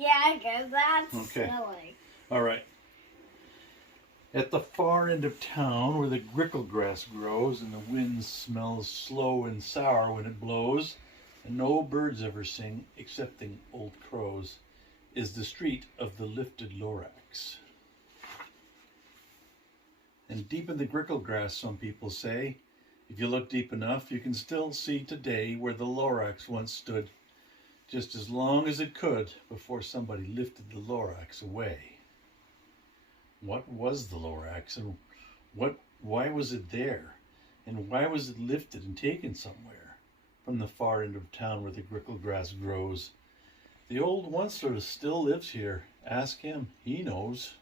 Yeah, because that's Okay. silly. All right. At the far end of town, where the grickle grass grows and the wind smells slow and sour when it blows, and no birds ever sing excepting old crows, is the street of the lifted Lorax. And deep in the grickle grass, some people say, if you look deep enough, you can still see today where the Lorax once stood, just as long as it could before somebody lifted the Lorax away. What was the Lorax, and why was it there? And why was it lifted and taken somewhere from the far end of town where the grickle grass grows? The old Onceler still lives here. Ask him, he knows.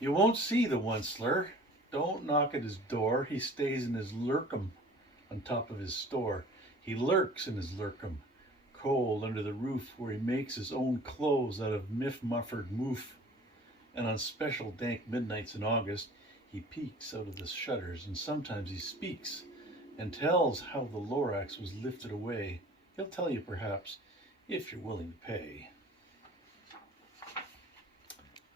You won't see the Onceler. Don't knock at his door. He stays in his lurkum on top of his store. He lurks in his lurkum, cold under the roof where he makes his own clothes out of miff-muffered moof. And on special dank midnights in August, he peeks out of the shutters, and sometimes he speaks and tells how the Lorax was lifted away. He'll tell you perhaps, if you're willing to pay.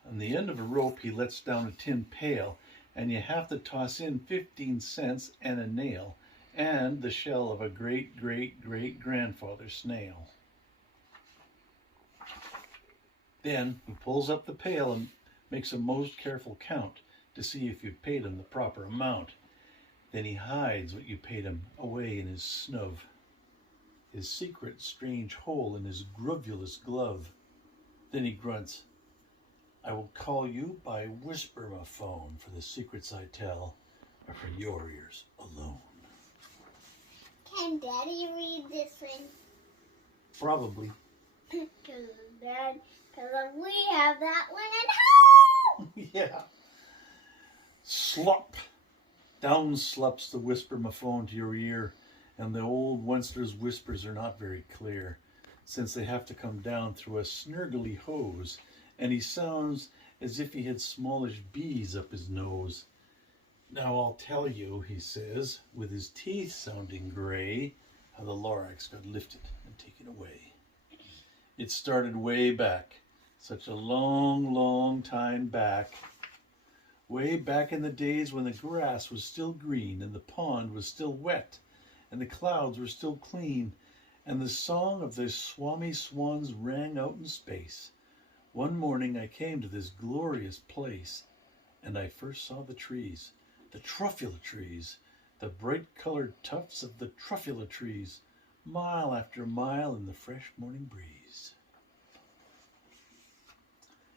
On the end of a rope, he lets down a tin pail, and you have to toss in 15 cents and a nail, and the shell of a great-great-great-grandfather snail. Then he pulls up the pail and makes a most careful count to see if you've paid him the proper amount. Then he hides what you paid him away in his snub, his secret strange hole in his gruvulous glove. Then he grunts, I will call you by whisper-ma-phone, for the secrets I tell are for your ears alone. Can Daddy read this one? Probably. Because we have that one at home. Yeah. Slop. Down slops the whisper-ma-phone to your ear, and the old Onceler's whispers are not very clear, since they have to come down through a snurgly hose, and he sounds as if he had smallish bees up his nose. Now I'll tell you, he says, with his teeth sounding gray, how the Lorax got lifted and taken away. It started way back, such a long, long time back. Way back in the days when the grass was still green and the pond was still wet and the clouds were still clean and the song of the swami swans rang out in space. One morning I came to this glorious place, and I first saw the trees, the truffula trees, the bright-colored tufts of the truffula trees, mile after mile in the fresh morning breeze.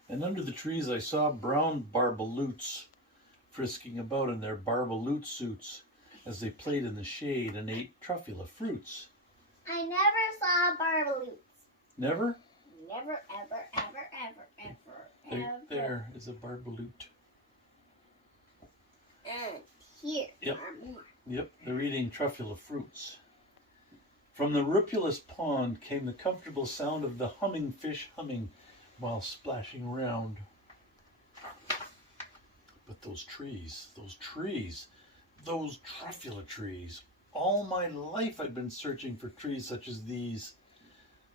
And under the trees I saw brown barbaloots frisking about in their barbaloot suits as they played in the shade and ate truffula fruits. I never saw barbaloots. Never? Never, ever, ever, ever, ever, ever. There is a barbaloot. And here Yep. are more. Yep, they're eating truffula fruits. From the ripulous pond came the comfortable sound of the humming fish humming while splashing around. But those trees, those truffula trees, all my life I'd been searching for trees such as these.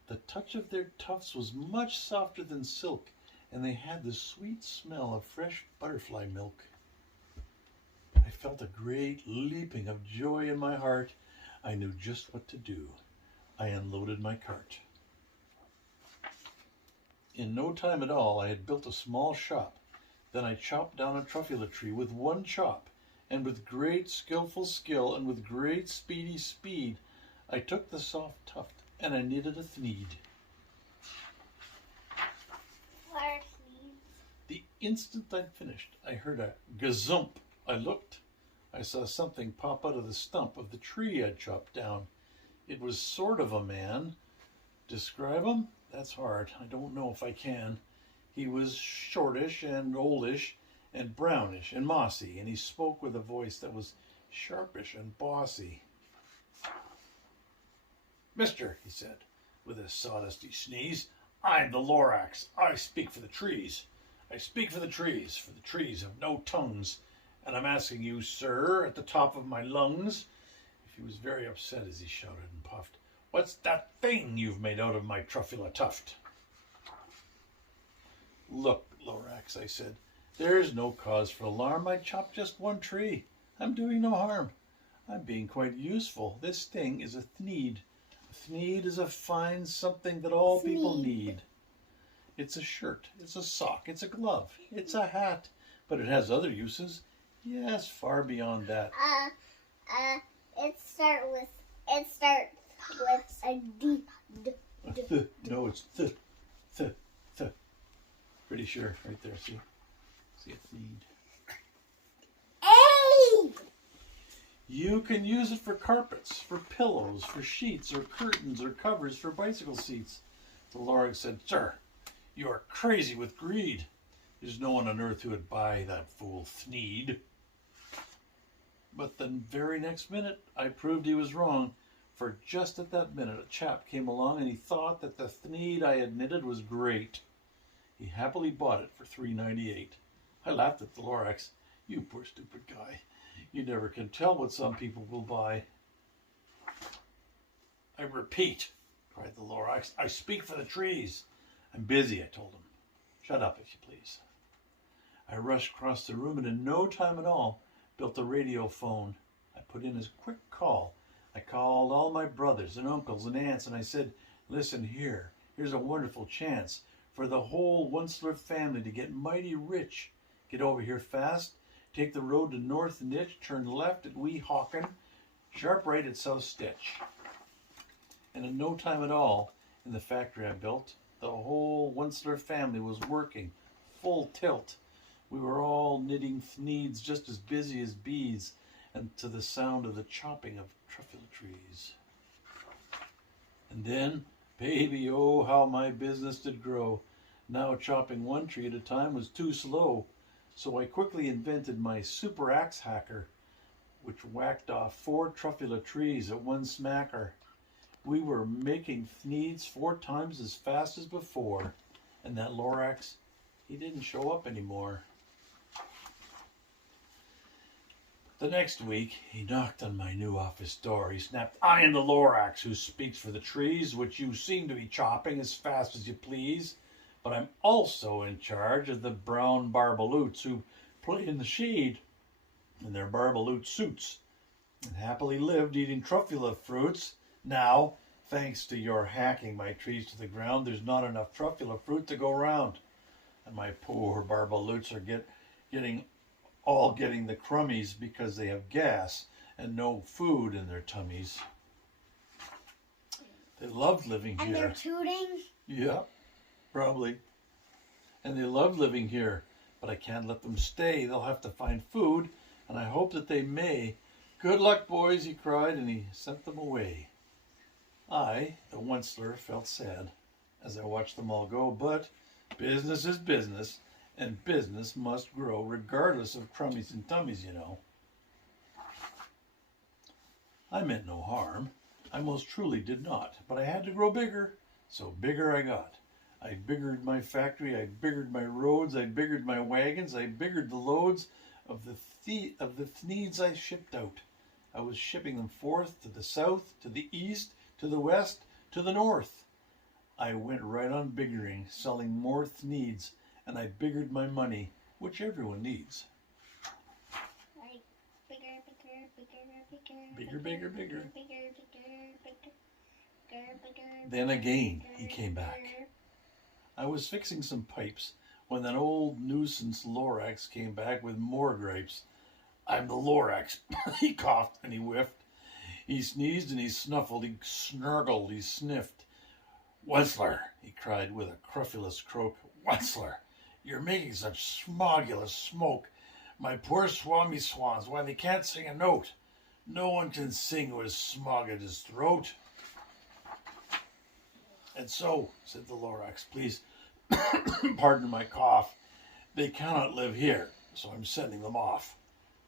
The touch of their tufts was much softer than silk, and they had the sweet smell of fresh butterfly milk. I felt a great leaping of joy in my heart. I knew just what to do. I unloaded my cart. In no time at all, I had built a small shop. Then I chopped down a truffula tree with one chop, and with great skillful skill and with great speedy speed, I took the soft tuft and I knitted a thneed. The instant I'd finished, I heard a gazump. I looked. I saw something pop out of the stump of the tree I'd chopped down. It was sort of a man. Describe him? That's hard. I don't know if I can. He was shortish and oldish and brownish and mossy, and he spoke with a voice that was sharpish and bossy. Mister, he said, with a sawdusty sneeze, I'm the Lorax. I speak for the trees. I speak for the trees have no tongues. And I'm asking you, sir, at the top of my lungs. If he was very upset as he shouted and puffed, What's that thing you've made out of my truffula tuft? Look, Lorax, I said, there's no cause for alarm. I chopped just one tree. I'm doing no harm. I'm being quite useful. This thing is a thneed. A thneed is a fine something that all people need. It's a shirt, it's a sock, it's a glove, it's a hat, but it has other uses. Yes, far beyond that. It starts with a D. No, it's th. Pretty sure, right there. See a thneed. A. You can use it for carpets, for pillows, for sheets, or curtains, or covers for bicycle seats. The Lorax said, "Sir, you are crazy with greed. There's no one on earth who would buy that fool thneed." But the very next minute, I proved he was wrong, for just at that minute, a chap came along and he thought that the thneed I had knitted was great. He happily bought it for $3.98. I laughed at the Lorax. You poor stupid guy. You never can tell what some people will buy. I repeat, cried the Lorax, I speak for the trees. I'm busy, I told him. Shut up, if you please. I rushed across the room and in no time at all built a radio phone. I put in a quick call. I called all my brothers and uncles and aunts and I said, listen here, here's a wonderful chance for the whole Wensler family to get mighty rich. Get over here fast, take the road to North Nitch, turn left at Wee Hawken, sharp right at South Stitch. And in no time at all, in the factory I built, the whole Wensler family was working, full tilt. We were all knitting thneeds just as busy as bees, and to the sound of the chopping of truffula trees. And then, baby, oh, how my business did grow. Now chopping one tree at a time was too slow, so I quickly invented my super axe hacker, which whacked off 4 truffula trees at one smacker. We were making thneeds 4 times as fast as before, and that Lorax, he didn't show up anymore. The next week, he knocked on my new office door. He snapped, I am the Lorax who speaks for the trees, which you seem to be chopping as fast as you please. But I'm also in charge of the brown barbaloots who play in the shade in their barbaloot suits and happily lived eating truffula fruits. Now, thanks to your hacking my trees to the ground, there's not enough truffula fruit to go around. And my poor barbaloots are getting the crummies because they have gas and no food in their tummies. They loved living here. And they're tooting? Yeah, probably. And they love living here, but I can't let them stay. They'll have to find food, and I hope that they may. Good luck, boys, he cried, and he sent them away. I, the Wensler, felt sad as I watched them all go, but business is business, and business must grow regardless of crummies and tummies, you know. I meant no harm. I most truly did not, but I had to grow bigger, so bigger I got. I biggered my factory, I biggered my roads, I biggered my wagons, I biggered the loads of the thneeds I shipped out. I was shipping them forth to the south, to the east, to the west, to the north. I went right on biggering, selling more thneeds, and I biggered my money, which everyone needs. Like bigger. Bigger. Then again, he came back. I was fixing some pipes when that old nuisance Lorax came back with more gripes. I'm the Lorax. He coughed and he whiffed. He sneezed and he snuffled. He snargled. He sniffed. Wensler, he cried with a crufulous croak. Wensler, you're making such smogulous smoke. My poor swami swans, why they can't sing a note. No one can sing with smog at his throat. And so, said the Lorax, please pardon my cough. They cannot live here, so I'm sending them off.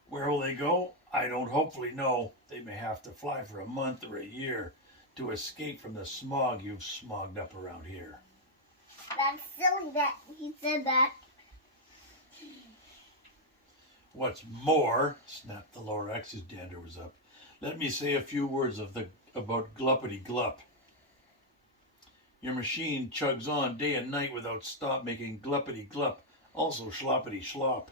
Where will they go? I don't hopefully know. They may have to fly for a month or a year to escape from the smog you've smogged up around here. That's silly that he said that. What's more, snapped the Lorax, his dander was up, let me say a few words about Gluppity Glup. Your machine chugs on day and night without stop, making gluppity glup, also schloppity schlop.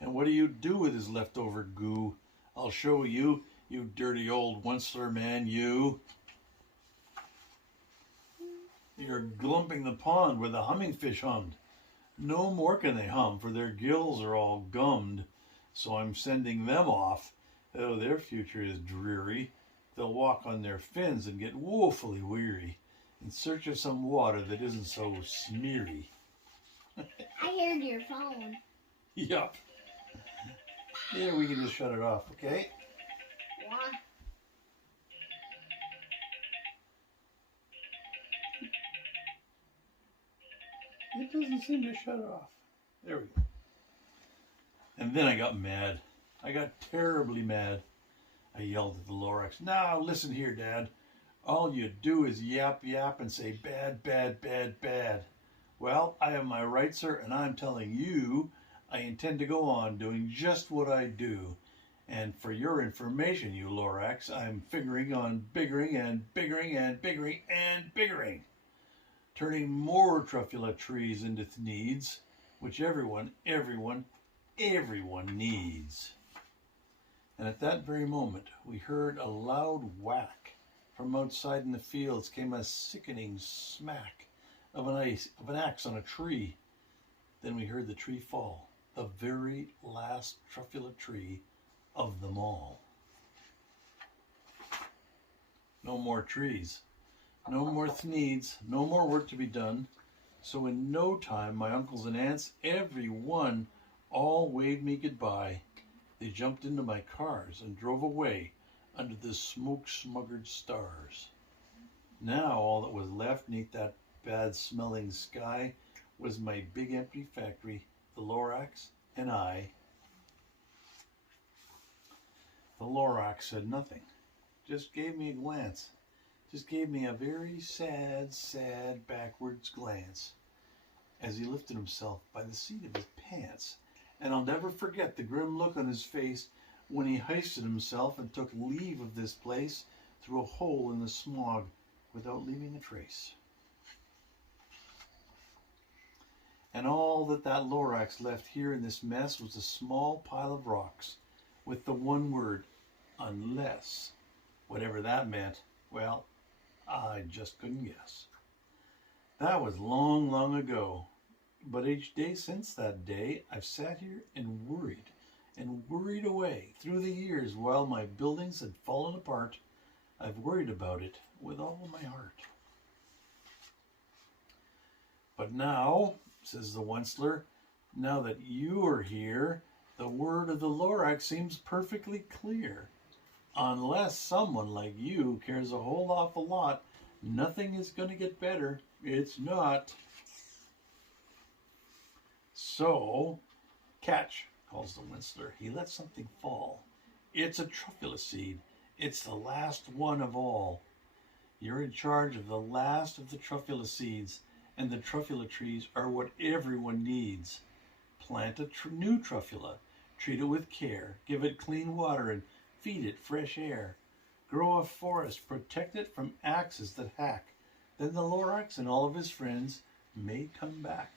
And what do you do with his leftover goo? I'll show you, you dirty old Onceler man, you. You're glumping the pond where the humming fish hummed. No more can they hum, for their gills are all gummed. So I'm sending them off. Oh, their future is dreary. They'll walk on their fins and get woefully weary in search of some water that isn't so smeary. I heard your phone. Yup. Yeah, we can just shut it off, okay? Yeah. It doesn't seem to shut off. There we go. And then I got mad. I got terribly mad. I yelled at the Lorax. Now, listen here, Dad. All you do is yap, yap, and say bad, bad, bad, bad. Well, I have my right, sir, and I'm telling you, I intend to go on doing just what I do. And for your information, you Lorax, I'm figuring on biggering and biggering and biggering and biggering. Turning more truffula trees into needs, which everyone needs. And at that very moment, we heard a loud whack. From outside in the fields came a sickening smack of an axe on a tree. Then we heard the tree fall, the very last truffula tree of them all. No more trees, no more needs, no more work to be done. So in no time, my uncles and aunts, every one, all waved me goodbye. They jumped into my cars and drove away under the smoke-smuggered stars. Now all that was left neath that bad-smelling sky was my big empty factory, the Lorax, and I. The Lorax said nothing, just gave me a glance, just gave me a very sad, sad backwards glance as he lifted himself by the seat of his pants. And I'll never forget the grim look on his face when he hoisted himself and took leave of this place through a hole in the smog without leaving a trace. And all that Lorax left here in this mess was a small pile of rocks with the one word, unless. Whatever that meant, well, I just couldn't guess. That was long, long ago. But each day since that day, I've sat here and worried away through the years while my buildings had fallen apart. I've worried about it with all my heart. But now, says the Onceler, now that you are here, the word of the Lorax seems perfectly clear. Unless someone like you cares a whole awful lot, nothing is going to get better. It's not. So, catch, calls the Onceler. He lets something fall. It's a truffula seed. It's the last one of all. You're in charge of the last of the truffula seeds, and the truffula trees are what everyone needs. Plant a new truffula. Treat it with care. Give it clean water and feed it fresh air. Grow a forest. Protect it from axes that hack. Then the Lorax and all of his friends may come back.